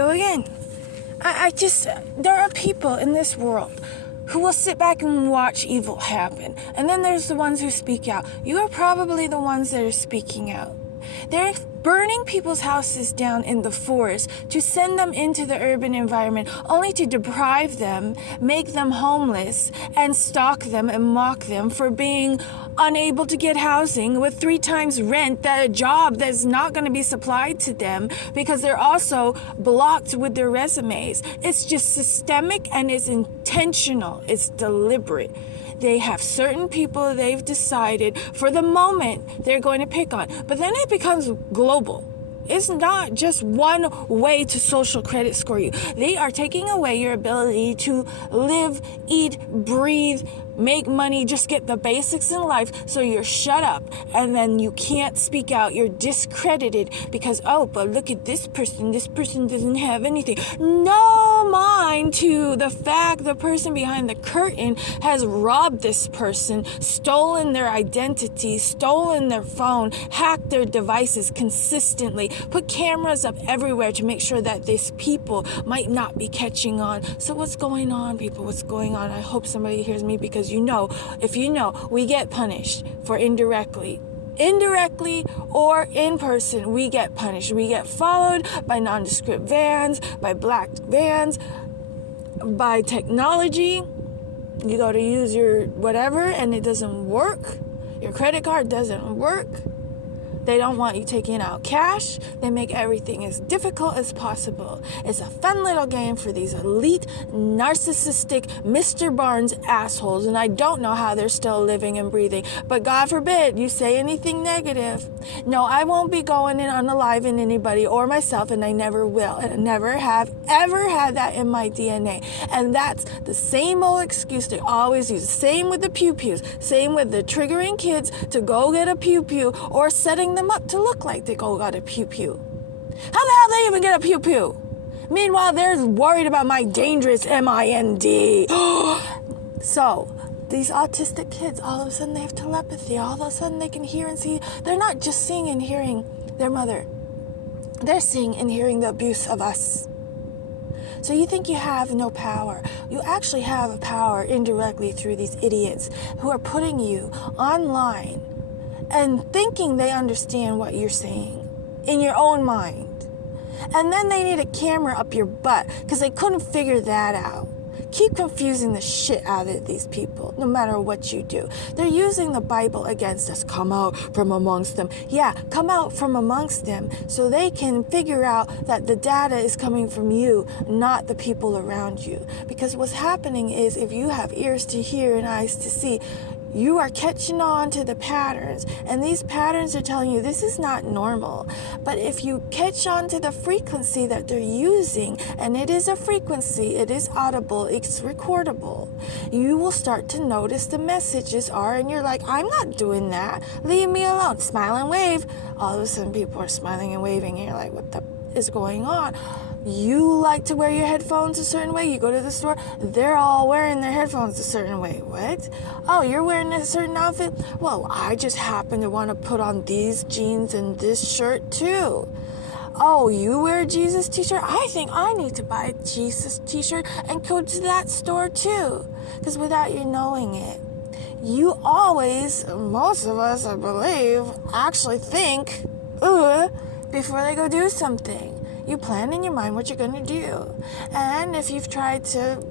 go again. There are people in this world who will sit back and watch evil happen. And then there's the ones who speak out. You are probably the ones that are speaking out. They're burning people's houses down in the forest to send them into the urban environment, only to deprive them, make them homeless, and stalk them and mock them for being unable to get housing with 3 times rent, that a job that's not going to be supplied to them because they're also blocked with their resumes. It's just systemic and it's intentional. It's deliberate. They have certain people they've decided for the moment they're going to pick on. But then it becomes global. It's not just one way to social credit score you. They are taking away your ability to live, eat, breathe, make money, just get the basics in life, so you're shut up and then you can't speak out. You're discredited because, oh, but look at this person doesn't have anything. No mind to the fact the person behind the curtain has robbed this person, stolen their identity, stolen their phone, hacked their devices consistently, put cameras up everywhere to make sure that these people might not be catching on. So what's going on, people? What's going on? I hope somebody hears me, because if you know, we get punished for indirectly or in person, we get punished. We get followed by nondescript vans, by black vans, by technology. You go to use your whatever and it doesn't work. Your credit card doesn't work. They don't want you taking out cash. They make everything as difficult as possible. It's a fun little game for these elite, narcissistic Mr. Barnes assholes, and I don't know how they're still living and breathing. But God forbid you say anything negative. No, I won't be going and unaliving anybody or myself, and I never will. And I never have ever had that in my DNA. And that's the same old excuse they always use. Same with the pew-pews. Same with the triggering kids to go get a pew-pew or setting them up to look like they go got a pew-pew. How the hell they even get a pew-pew? Meanwhile, they're worried about my dangerous mind. So, these autistic kids, all of a sudden they have telepathy. All of a sudden they can hear and see. They're not just seeing and hearing their mother. They're seeing and hearing the abuse of us. So you think you have no power. You actually have a power indirectly through these idiots who are putting you online and thinking they understand what you're saying in your own mind. And then they need a camera up your butt because they couldn't figure that out. Keep confusing the shit out of these people, no matter what you do. They're using the Bible against us. Come out from amongst them. Yeah, come out from amongst them so they can figure out that the data is coming from you, not the people around you. Because what's happening is, if you have ears to hear and eyes to see, you are catching on to the patterns, and these patterns are telling you this is not normal. But if you catch on to the frequency that they're using, and it is a frequency, it is audible, it's recordable, you will start to notice the messages are, and you're like, I'm not doing that, leave me alone, smile and wave. All of a sudden people are smiling and waving, and you're like, what the is going on? You like to wear your headphones a certain way. You go to the store, they're all wearing their headphones a certain way. What? Oh, you're wearing a certain outfit? Well, I just happen to want to put on these jeans and this shirt too. Oh, you wear a Jesus t-shirt? I think I need to buy a Jesus t-shirt and go to that store too. Because without you knowing it, you always, most of us, I believe, actually think, before they go do something. You plan in your mind what you're going to do. And if you've tried to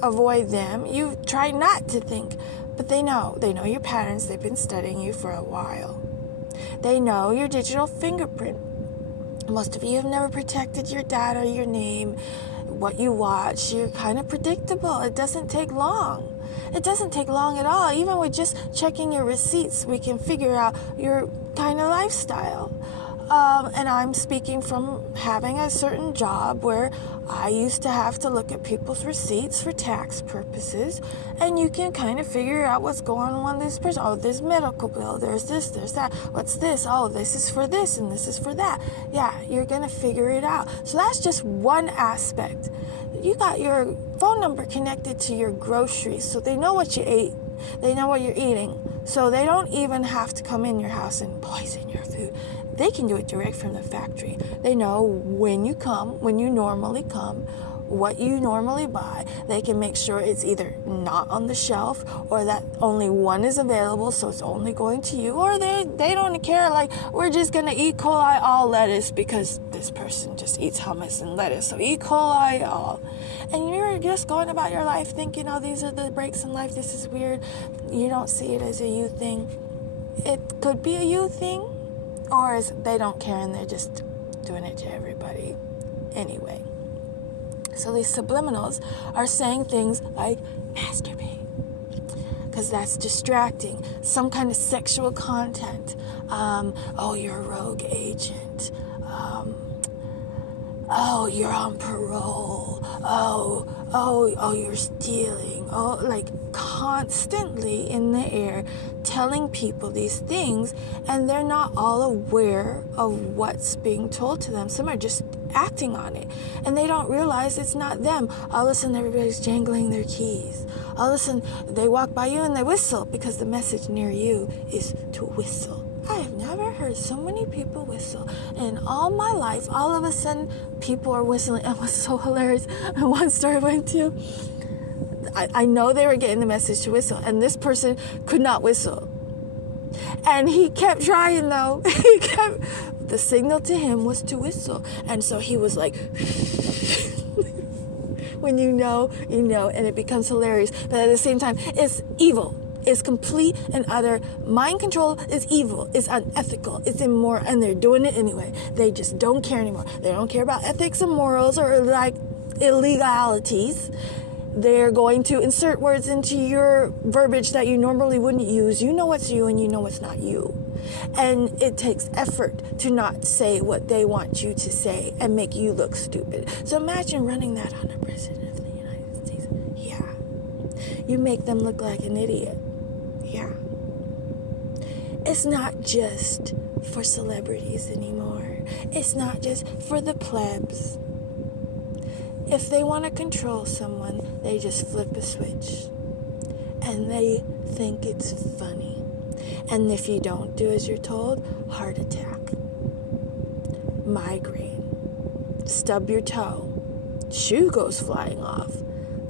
avoid them, you've tried not to think. But they know your patterns. They've been studying you for a while. They know your digital fingerprint. Most of you have never protected your data, your name, what you watch. You're kind of predictable. It doesn't take long. It doesn't take long at all. Even with just checking your receipts, we can figure out your kind of lifestyle. And I'm speaking from having a certain job where I used to have to look at people's receipts for tax purposes, and you can kind of figure out what's going on with this person. Oh, there's medical bill, there's this, there's that. What's this? Oh, this is for this and this is for that. Yeah, you're going to figure it out. So that's just one aspect. You got your phone number connected to your groceries, so they know what you ate. They know what you're eating. So they don't even have to come in your house and poison your food. They can do it direct from the factory. They know when you normally come, what you normally buy. They can make sure it's either not on the shelf or that only one is available, so it's only going to you, or they don't care, like, we're just going to E. coli all lettuce because this person just eats hummus and lettuce, so E. coli all. And you're just going about your life thinking, oh, these are the breaks in life, this is weird. You don't see it as a you thing. It could be a you thing, or as they don't care and they're just doing it to everybody anyway. So these subliminals are saying things like masturbate, because that's distracting. Some kind of sexual content. Oh, you're a rogue agent. Oh, you're on parole. Oh, you're stealing. Oh, like constantly in the air telling people these things, and they're not all aware of what's being told to them. Some are just acting on it, and they don't realize it's not them. All of a sudden, everybody's jangling their keys. All of a sudden, they walk by you and they whistle because the message near you is to whistle. I have never heard so many people whistle in all my life. All of a sudden, people are whistling. It was so hilarious. One story I went to, I know they were getting the message to whistle, and this person could not whistle. And he kept trying, though. The signal to him was to whistle. And so he was like, when you know, and it becomes hilarious. But at the same time, it's evil. It's complete and utter. Mind control is evil. It's unethical. It's immoral. And they're doing it anyway. They just don't care anymore. They don't care about ethics and morals or like illegalities. They're going to insert words into your verbiage that you normally wouldn't use. You know what's you and you know what's not you. And it takes effort to not say what they want you to say and make you look stupid. So imagine running that on a president of the United States. Yeah. You make them look like an idiot. Yeah. It's not just for celebrities anymore. It's not just for the plebs. If they want to control someone, they just flip a switch. And they think it's funny. And if you don't do as you're told, heart attack, migraine, stub your toe, shoe goes flying off.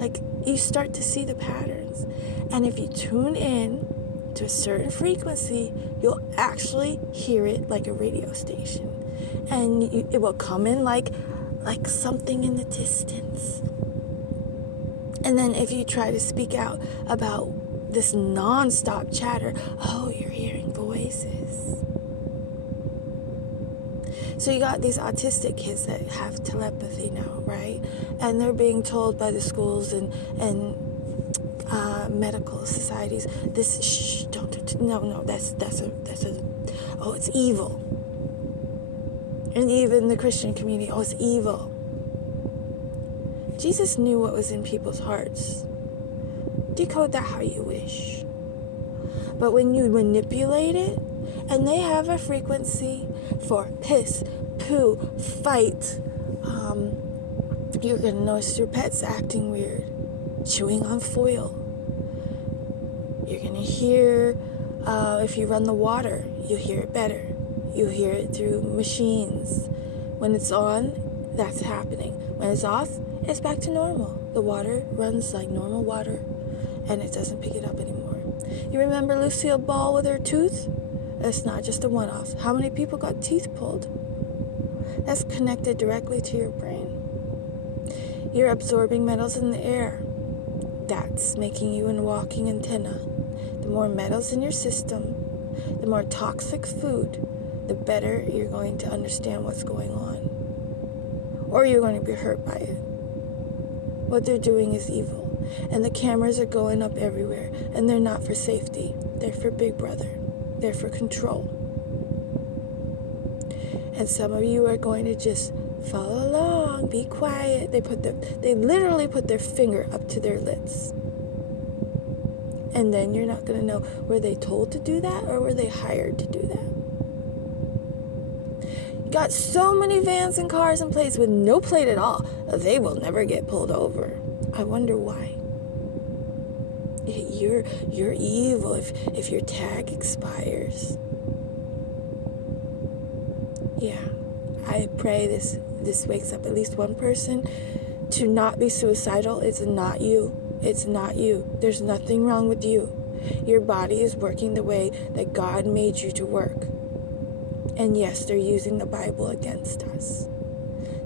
Like, you start to see the patterns. And if you tune in to a certain frequency, you'll actually hear it like a radio station. And it will come in like something in the distance. And then if you try to speak out about this non-stop chatter, oh, you're hearing voices. So you got these autistic kids that have telepathy now, right? And they're being told by the schools and medical societies, this, no, that's oh, it's evil. And even the Christian community, oh, it's evil. Jesus knew what was in people's hearts. Decode that how you wish. But when you manipulate it, and they have a frequency for piss, poo, fight, you're going to notice your pet's acting weird, chewing on foil. You're going to hear, if you run the water, you hear it better. You hear it through machines. When it's on, that's happening. When it's off, it's back to normal. The water runs like normal water, and it doesn't pick it up anymore. You remember Lucille Ball with her tooth? It's not just a one-off. How many people got teeth pulled? That's connected directly to your brain. You're absorbing metals in the air. That's making you a walking antenna. The more metals in your system, the more toxic food, the better you're going to understand what's going on. Or you're going to be hurt by it. What they're doing is evil. And the cameras are going up everywhere. And they're not for safety. They're for Big Brother. They're for control. And some of you are going to just follow along, be quiet. They literally put their finger up to their lips. And then you're not going to know, were they told to do that or were they hired to do that? You got so many vans and cars and plates with no plate at all. They will never get pulled over. I wonder why. You're evil if your tag expires. Yeah, I pray this wakes up at least one person to not be suicidal. It's not you. It's not you. There's nothing wrong with you. Your body is working the way that God made you to work. And yes, they're using the Bible against us.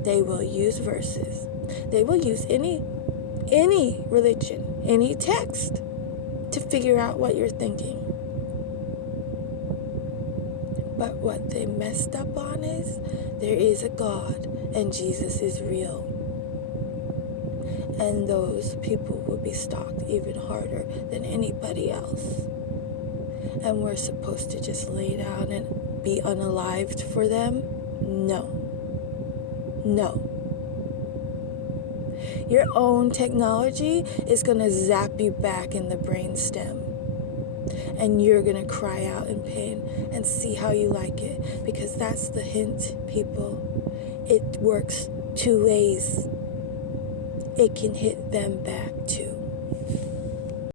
They will use verses. They will use any religion, any text to figure out what you're thinking. But what they messed up on is there is a God and Jesus is real. And those people will be stalked even harder than anybody else. And we're supposed to just lay down and be unalived for them? No. No. Your own technology is going to zap you back in the brainstem. And you're going to cry out in pain and see how you like it. Because that's the hint, people. It works two ways. It can hit them back too.